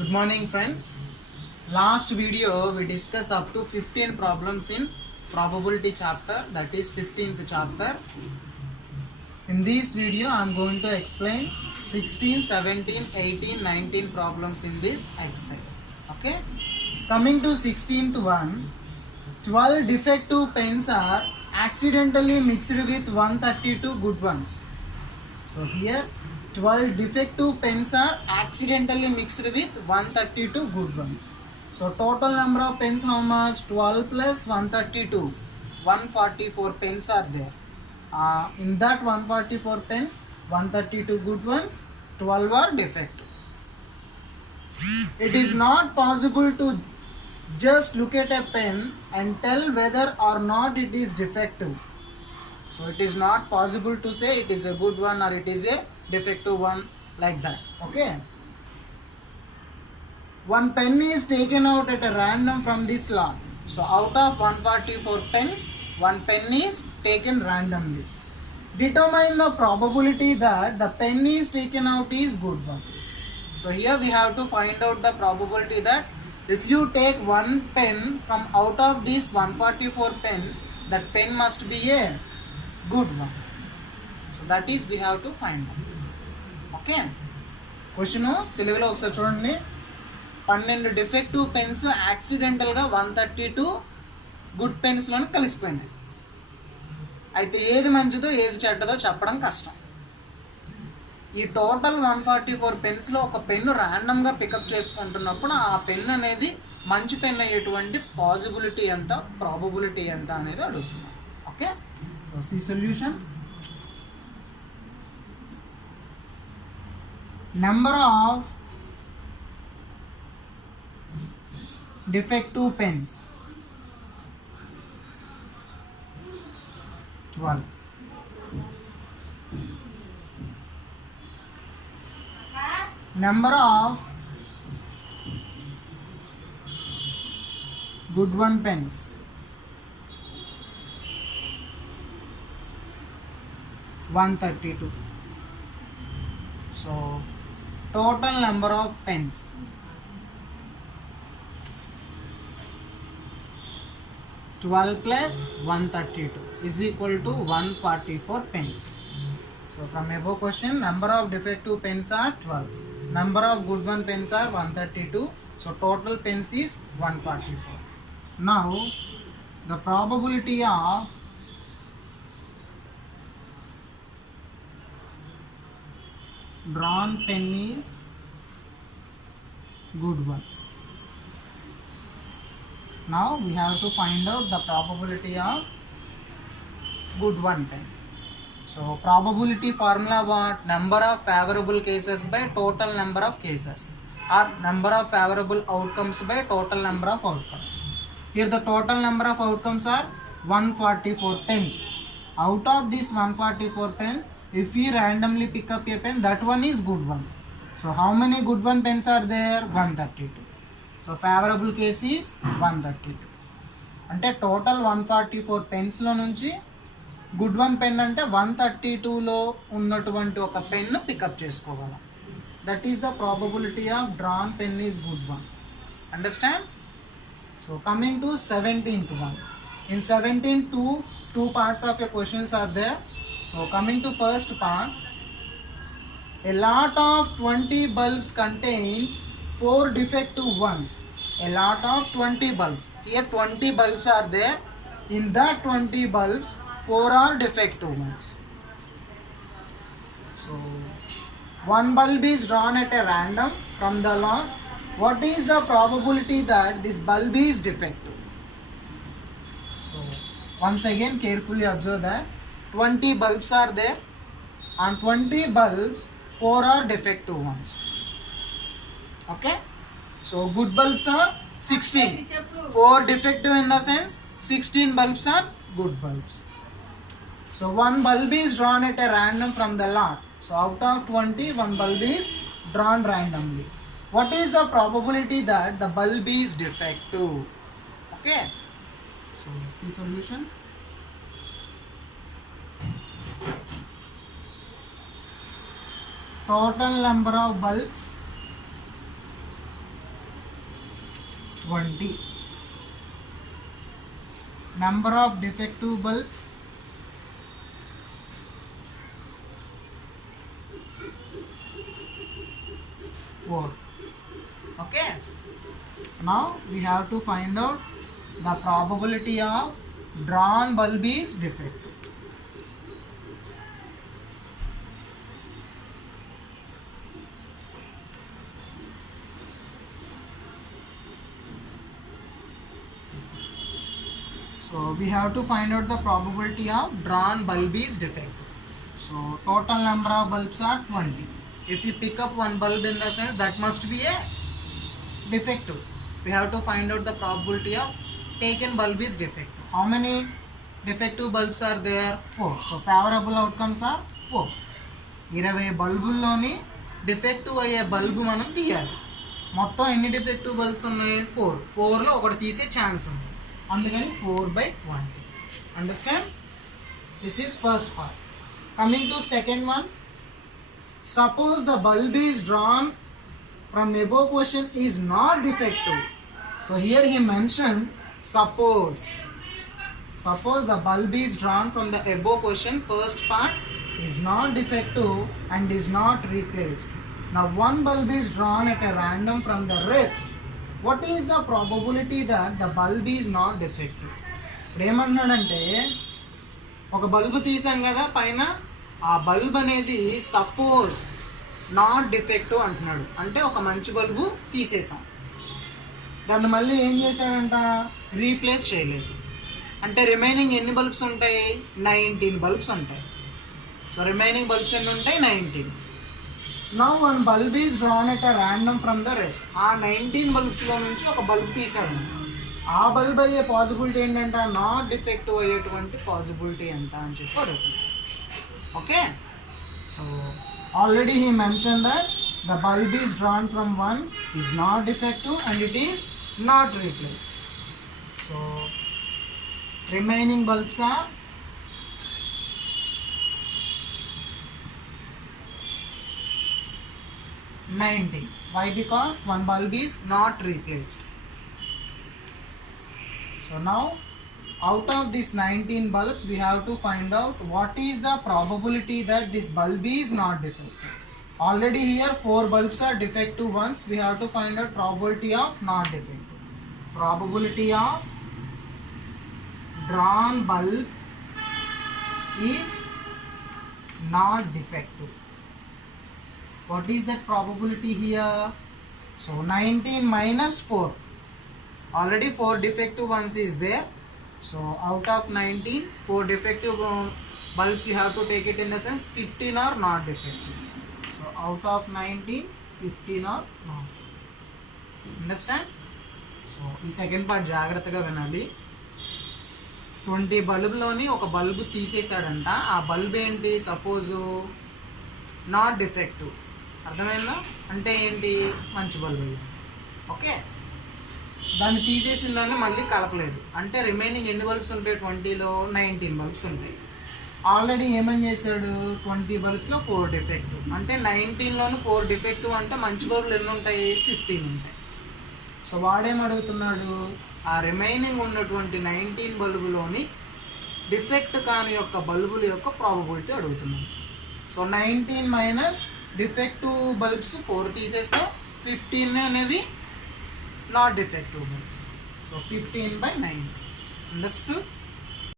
Good morning friends. Last video we discussed up to 15 problems in probability chapter, that is 15th chapter. In this video I am going to explain 16, 17, 18, 19 problems in this exercise. Okay. Coming to 16th one, 12 defective pens are accidentally mixed with 132 good ones. So here 12 defective pens are accidentally mixed with 132 good ones. So total number of pens how much? 12 plus 132. 144 pens are there. In that 144 pens, 132 good ones, 12 are defective. It is not possible to just look at a pen and tell whether or not it is defective. So it is not possible to say it is a good one or it is a defective one like that. Okay. One pen is taken out at a random from this lot. So out of 144 pens, one pen is taken randomly. Determine the probability that the pen is taken out is good one. So here we have to find out the probability that if you take one pen from out of these 144 pens, that pen must be a good one. So that is we have to find out. Okay question తెలుగులో ఒకసారి చూడండి. 12 defective pens యాక్సిడెంటల్గా 132 good పెన్స్లను కలిసిపోయినాయి. అయితే ఏది మంచిదో ఏది చెడ్డదో చెప్పడం కష్టం. ఈ టోటల్ 144 పెన్స్లో ఒక పెన్ను ర్యాండమ్గా పికప్ చేసుకుంటున్నప్పుడు ఆ పెన్ అనేది మంచి పెన్ అయ్యేటువంటి పాసిబిలిటీ ఎంత, ప్రాబబిలిటీ ఎంత అనేది అడుగుతున్నాం. Okay, so C solution. Number of defective pens 12. Number of good one pens 132. So total number of pens 12 plus 132 is equal to 144 pens. So from above question, number of defective pens are 12, number of good one pens are 132, so total pens is 144. Now the probability of drawn pen is good one. Now we have to find out the probability of good one pen. So probability formula what? Number of favorable cases by total number of cases, or number of favorable outcomes by total number of outcomes. Here the total number of outcomes are 144 pens. Out of this 144 pens, if we randomly pick up a pen, that one is good one. So how many good one pens are there? 132. So favorable case is 132. అంటే total 144 పెన్స్లో నుంచి good one pen అంటే 132లో ఉన్నటువంటి ఒక pen pickup చేసుకోగలం. That is the probability of drawn pen is good one. Understand? So coming to 17th one. In 17 two parts of your questions are there. So coming to first part, a lot of 20 bulbs contains 4 defective ones. A lot of 20 bulbs. Here 20 bulbs are there. In that 20 bulbs, 4 are defective ones. So one bulb is drawn at a random from the lot. What is the probability that this bulb is defective? So once again carefully observe that 20 bulbs are there. On 20 bulbs, 4 are defective ones. Okay, so good bulbs are 16. 4 defective in the sense 16 bulbs are good bulbs. So one bulb is drawn at a random from the lot. So out of 20, one bulb is drawn randomly. What is the probability that the bulb is defective? Okay, so see solution. Total number of bulbs 20. Number of defective bulbs, four. Okay, now we have to find out the probability of drawn bulb is defective. So we have to find out the probability of drawn bulb is defective. So total number of bulbs are 20. If you pick up one bulb in the sense, that must be a defective. We have to find out the probability of taken bulb is defective. How many defective bulbs are there? 4. So favorable outcomes are 4. 20 బల్బుల్లోని defective అయ్యే bulb మనం తీయాలి. మొత్తం ఎన్ని defective bulbs ఉన్నాయి? 4. 4లో ఒకటి తీసే chance ఉంది, అందుకని 4/20. Understand? This is first part. Coming to second one. Suppose the bulb is drawn from above question is not defective. So here he mentioned suppose the bulb is drawn from the above question first part is not defective and is not replaced. Now one bulb is drawn at a random from the rest. What is the probability that the bulb is not defective? ఇప్పుడు ఏమన్నాడంటే ఒక bulb తీసాం కదా పైన, ఆ bulb అనేది suppose not defective అంటున్నాడు. అంటే ఒక మంచి బల్బు తీసేసాం, దాన్ని మళ్ళీ ఏం చేశాడంట? రీప్లేస్ చేయలేదు. అంటే రిమైనింగ్ ఎన్ని బల్బ్స్ ఉంటాయి? 19 బల్బ్స్ ఉంటాయి. సో రిమైనింగ్ బల్బ్స్ ఎన్ని ఉంటాయి? 19. Now one bulb is drawn at a random from the rest. ఆ 19 బల్బ్స్లో నుంచి ఒక బల్బ్ తీసాడు. ఆ బల్బ్ అయ్యే పాసిబిలిటీ ఏంటంట? నాట్ డిఫెక్టివ్ అయ్యేటువంటి పాసిబిలిటీ ఎంత అని చెప్పి అడుగుతుంది. Okay, so already he mentioned that the bulb is drawn from one is not defective and it is not replaced. So remaining bulbs are 19. Why? Because one bulb is not replaced. So now out of these 19 bulbs we have to find out what is the probability that this bulb is not defective. Already here 4 bulbs are defective ones. We have to find out probability of not defective. Probability of drawn bulb is not defective. What is that probability here? So 19 minus 4. Already 4 defective ones is there. So out of 19, 4 defective bulbs you have to take it in the sense 15 are not defective. So out of 19, 15 are not. Understand? So ఈ second part జాగ్రత్తగా వినాలి. 20 బల్బులోని ఒక bulb తీసేసాడంట. ఆ bulb ఏంటి? Suppose not defective. అర్థమైందా? అంటే ఏంటి? మంచి బల్బు. ఓకే, దాన్ని తీసేసిన దాన్ని మళ్ళీ కలపలేదు. అంటే రిమైనింగ్ ఎన్ని బల్బ్స్ ఉంటాయి? 20లో 19 బల్బ్స్ ఉంటాయి. ఆల్రెడీ ఏమని చేశాడు? 20 బల్బ్స్లో 4 డిఫెక్టివ్. అంటే 19లోని 4 డిఫెక్టివ్ అంటే మంచి బల్బులు ఎన్ని ఉంటాయి? 15 ఉంటాయి. సో వాడేం అడుగుతున్నాడు? ఆ రిమైనింగ్ ఉన్నటువంటి 19 బల్బులోని డిఫెక్ట్ కాని యొక్క బల్బుల యొక్క ప్రాబబిలిటీ అడుగుతున్నాడు. సో 19 మైనస్ డిఫెక్టివ్ బల్బ్స్ 4 తీసేస్తే 15 అనేవి not defective bulbs. So 15/9. Understood?